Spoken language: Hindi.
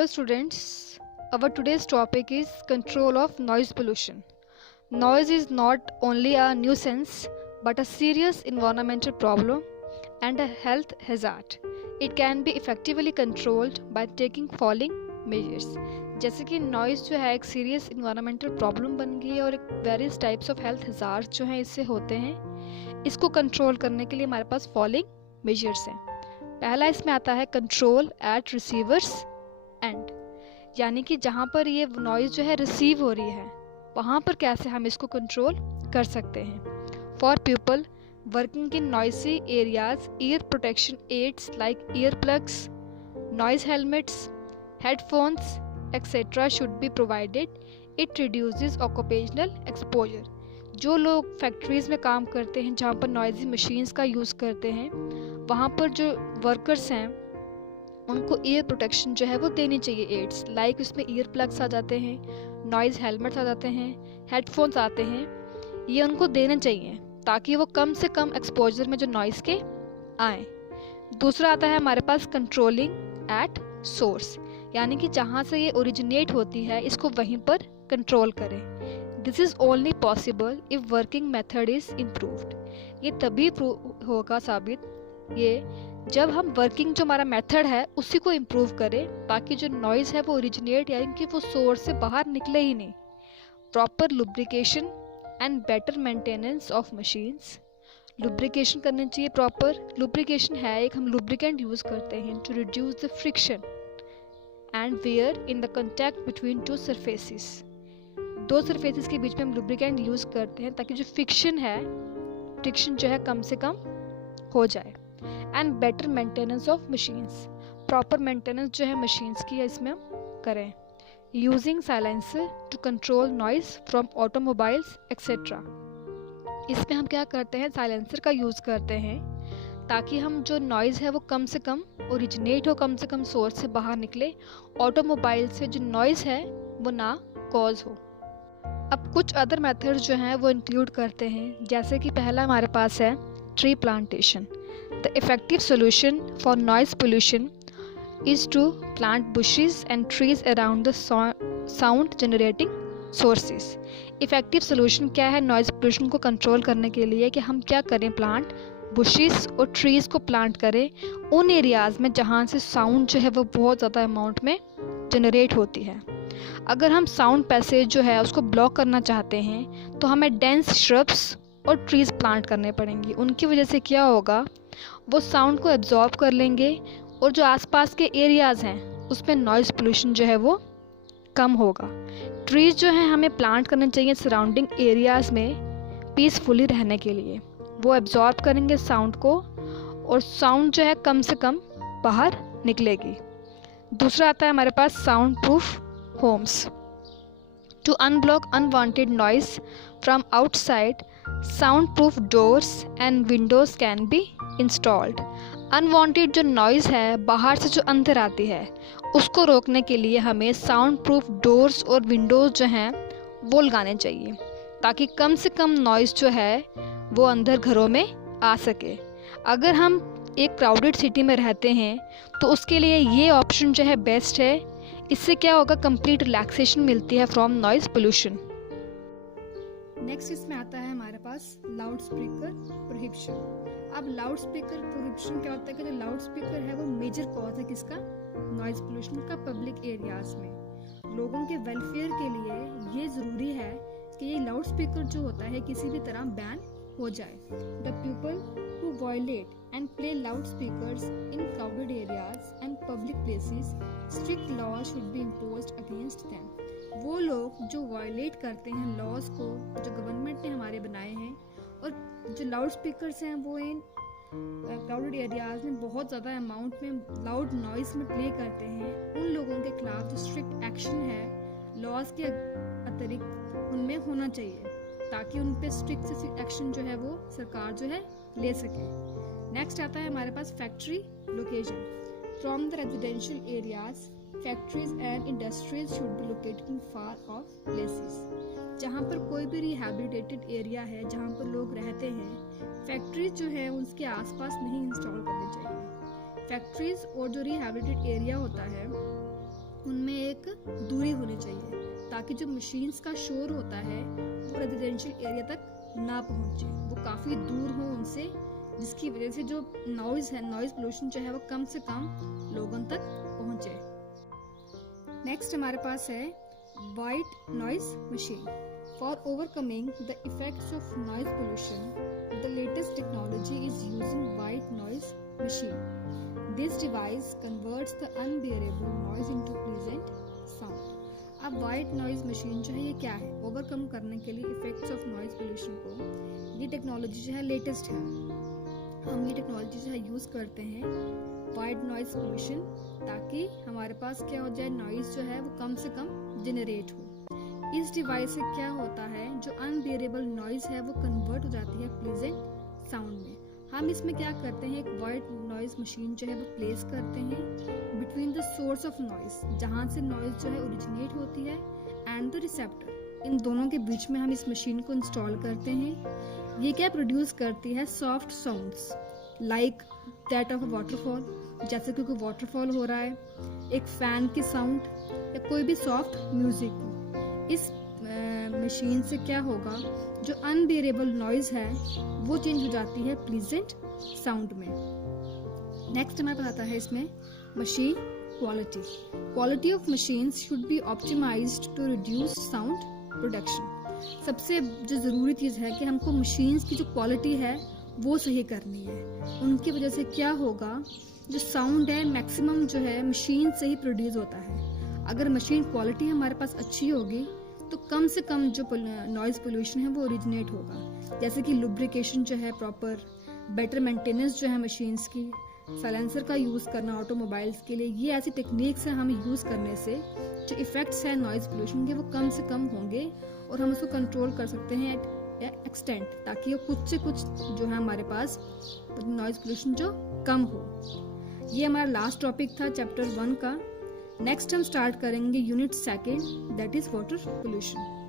Hello students, our today's topic is control of noise pollution. Noise is not only a nuisance but a serious environmental problem and a health hazard. It can be effectively controlled by taking following measures. जैसे कि नॉइज़ जो है एक सीरियस इन्वायरमेंटल प्रॉब्लम बन गई है और एक various types of health hazard जो हैं इससे होते हैं। इसको कंट्रोल करने के लिए हमारे पास फॉलोइंग मेजर्स हैं। पहला इसमें आता है कंट्रोल एट रिसीवर्स एंड, यानी कि जहाँ पर ये नॉइज़ जो है रिसीव हो रही है वहाँ पर कैसे हम इसको कंट्रोल कर सकते हैं। For people working in noisy areas, ear protection aids like ear plugs, noise helmets, headphones etcetera should be provided. It reduces occupational exposure. जो लोग फैक्ट्रीज़ में काम करते हैं जहाँ पर नॉइजी मशीन्स का यूज़ करते हैं वहाँ पर जो वर्कर्स हैं उनको ईयर प्रोटेक्शन जो है वो देनी चाहिए एड्स, लाइक उसमें ईयर प्लग्स आ जाते हैं, नॉइज़ हेलमेट्स आ जाते हैं, हेडफोन्स आते हैं, ये उनको देने चाहिए ताकि वो कम से कम एक्सपोजर में जो नॉइज़ के आएँ. दूसरा आता है हमारे पास कंट्रोलिंग एट सोर्स, यानी कि जहाँ से ये ओरिजिनेट होती है इसको वहीं पर कंट्रोल करें. This is only possible if working method is improved. ये तभी होगा साबित ये जब हम वर्किंग जो हमारा मेथड है उसी को इम्प्रूव करें ताकि जो नॉइज़ है वो ओरिजिनेट यानी कि वो सोर्स से बाहर निकले ही नहीं. Proper lubrication and better maintenance of machines. Lubrication करनी चाहिए. प्रॉपर लुब्रिकेशन है एक हम लुब्रिकेंट यूज़ करते हैं to reduce the friction and wear in the contact between two surfaces. दो सरफेसिस के बीच में हम लुब्रिकेंट यूज़ करते हैं ताकि जो फ्रिक्शन जो है कम से कम हो जाए. And better maintenance of machines. Proper maintenance जो है मशीन्स की इसमें हम करें. Using silencer to control noise from automobiles etcetera. इसमें हम क्या करते हैं, साइलेंसर का यूज़ करते हैं ताकि हम जो नॉइज़ है वो कम से कम ओरिजिनेट हो, कम से कम सोर्स से बाहर निकले, ऑटोमोबाइल से जो नॉइज़ है वो ना कॉज हो. अब कुछ अदर मेथड्स जो हैं वो इंक्लूड करते हैं, जैसे कि पहला हमारे पास है tree plantation. The effective solution for noise pollution is to plant bushes and trees around the sound generating sources. Effective solution क्या है नॉइज़ पोल्यूशन को कंट्रोल करने के लिए कि हम क्या करें, प्लांट बुशेस और ट्रीज़ को प्लांट करें उन एरियाज़ में जहाँ से साउंड जो है वो बहुत ज़्यादा अमाउंट में जनरेट होती है. अगर हम साउंड पैसेज जो है उसको ब्लॉक करना चाहते हैं तो हमें डेंस श्रब्स और ट्रीज़ प्लांट करने पड़ेंगी. उनकी वजह से क्या होगा, वो साउंड को एब्जॉर्ब कर लेंगे और जो आसपास के एरियाज़ हैं उसमें नॉइज़ पोल्यूशन जो है वो कम होगा. ट्रीज़ जो हैं हमें प्लांट करने चाहिए सराउंडिंग एरियाज़ में पीसफुली रहने के लिए. वो एब्जॉर्ब करेंगे साउंड को और साउंड जो है कम से कम बाहर निकलेगी. दूसरा आता है हमारे पास sound proof homes. To unblock unwanted noise from outside, sound proof doors and windows can be installed. Unwanted जो नॉइज़ है बाहर से जो अंदर आती है उसको रोकने के लिए हमें साउंड प्रूफ डोर्स और विंडोज़ जो हैं वो लगाने चाहिए ताकि कम से कम नॉइज़ जो है वो अंदर घरों में आ सके. अगर हम एक क्राउडेड सिटी में रहते हैं तो उसके लिए ये ऑप्शन जो है बेस्ट है. इससे क्या होगा, कंप्लीट रिलैक्सेशन मिलती है फ्रॉम नॉइज़ पोल्यूशन. नेक्स्ट इसमें आता है हमारे पास लाउड स्पीकर प्रोहिबिशन. अब लाउड स्पीकर प्रोहिबिशन क्या होता है कि जो लाउड स्पीकर है वो मेजर कॉज है किसका, नॉइज़ पोल्यूशन का पब्लिक एरियाज में. लोगों के वेलफेयर के लिए ये ज़रूरी है कि ये लाउड स्पीकर जो होता है किसी भी तरह बैन हो जाए. The people who violate and play loud speakers in crowded areas and public places, strict laws should be imposed against them. वो लोग जो वायलेट करते हैं लॉज को जो गवर्नमेंट ने हमारे बनाए हैं और जो लाउड स्पीकर्स हैं वो इन क्राउडेड एरियाज में बहुत ज़्यादा अमाउंट में लाउड नॉइज़ में प्ले करते हैं, उन लोगों के खिलाफ जो स्ट्रिक्ट एक्शन है लॉज के अतिरिक्त उनमें होना चाहिए ताकि उन पे स्ट्रिक्ट से एक्शन जो है वो सरकार जो है ले सके. नेक्स्ट आता है हमारे पास factory location. From the residential areas, factories and industries should be located in far of places. जहाँ पर कोई भी रिहैबिलिटेटेड एरिया है जहाँ पर लोग रहते हैं, फैक्ट्रीज जो है उसके आसपास नहीं इंस्टॉल करने चाहिए. फैक्ट्रीज और जो रिहैबिलिटेटेड एरिया होता है उनमें एक दूरी होनी चाहिए ताकि जो मशीन्स का शोर होता है वो रेजिडेंशियल एरिया तक ना पहुंचे, वो काफ़ी दूर हो उनसे, जिसकी वजह से जो नॉइज़ है, नॉइज़ पोल्यूशन जो है वो कम से कम लोगों तक पहुंचे। नेक्स्ट हमारे पास है white noise machine. For overcoming the effects of noise pollution, the latest technology is using white noise machine. This device converts the unbearable noise into pleasant sound. अब white noise machine जो है ये क्या है? ओवरकम करने के लिए effects of noise pollution को ये टेक्नोलॉजी जो है लेटेस्ट है। हम ये टेक्नोलॉजी जो है यूज़ करते हैं white noise pollution ताकि हमारे पास क्या हो जाए, नॉइज़ जो है वो कम से कम जनरेट हो। इस डिवाइस से क्या होता है, जो अनबियरेबल नॉइज है वो कन्वर्ट हो जाती है प्लीजेंट साउंड में। हम इसमें क्या करते हैं, एक वाइट नॉइज मशीन जो है वो प्लेस करते हैं between the source of noise, जहाँ से नॉइज जो है ओरिजिनेट होती है, एंड द रिसेप्टर। इन दोनों के बीच में हम इस मशीन को इंस्टॉल करते हैं। ये क्या प्रोड्यूस करती है, soft sounds like that of a waterfall, जैसे कि कोई वाटरफॉल हो रहा है, एक फैन की साउंड या कोई भी सॉफ्ट म्यूजिक। इस मशीन से क्या होगा, जो अनबियरेबल नॉइज है वो चेंज हो जाती है प्लीजेंट साउंड में। नेक्स्ट हमें बताता है इसमें machine quality. Quality of machines should be optimised to reduce sound production. सबसे जो ज़रूरी चीज़ है कि हमको मशीन्स की जो क्वालिटी है वो सही करनी है। उनकी वजह से क्या होगा, जो साउंड है मैक्सिमम जो है मशीन से ही प्रोड्यूस होता है। अगर मशीन क्वालिटी हमारे पास अच्छी होगी तो कम से कम जो नॉइज़ पोल्यूशन है वो ओरिजिनेट होगा। जैसे कि लुब्रिकेशन जो है प्रॉपर, बेटर मेंटेनेंस जो है मशीन्स की, साइलेंसर का यूज़ करना ऑटोमोबाइल्स के लिए, ये ऐसी टेक्निक्स हैं हम यूज़ करने से जो इफ़ेक्ट्स हैं नॉइज़ पोल्यूशन के वो कम से कम होंगे और हम उसको कंट्रोल कर सकते हैं एट एक्सटेंट, ताकि वो कुछ से कुछ जो है हमारे पास नॉइज़ पोल्यूशन जो कम हो। ये हमारा लास्ट टॉपिक था चैप्टर 1 का। नेक्स्ट हम स्टार्ट करेंगे unit 2, that is water pollution.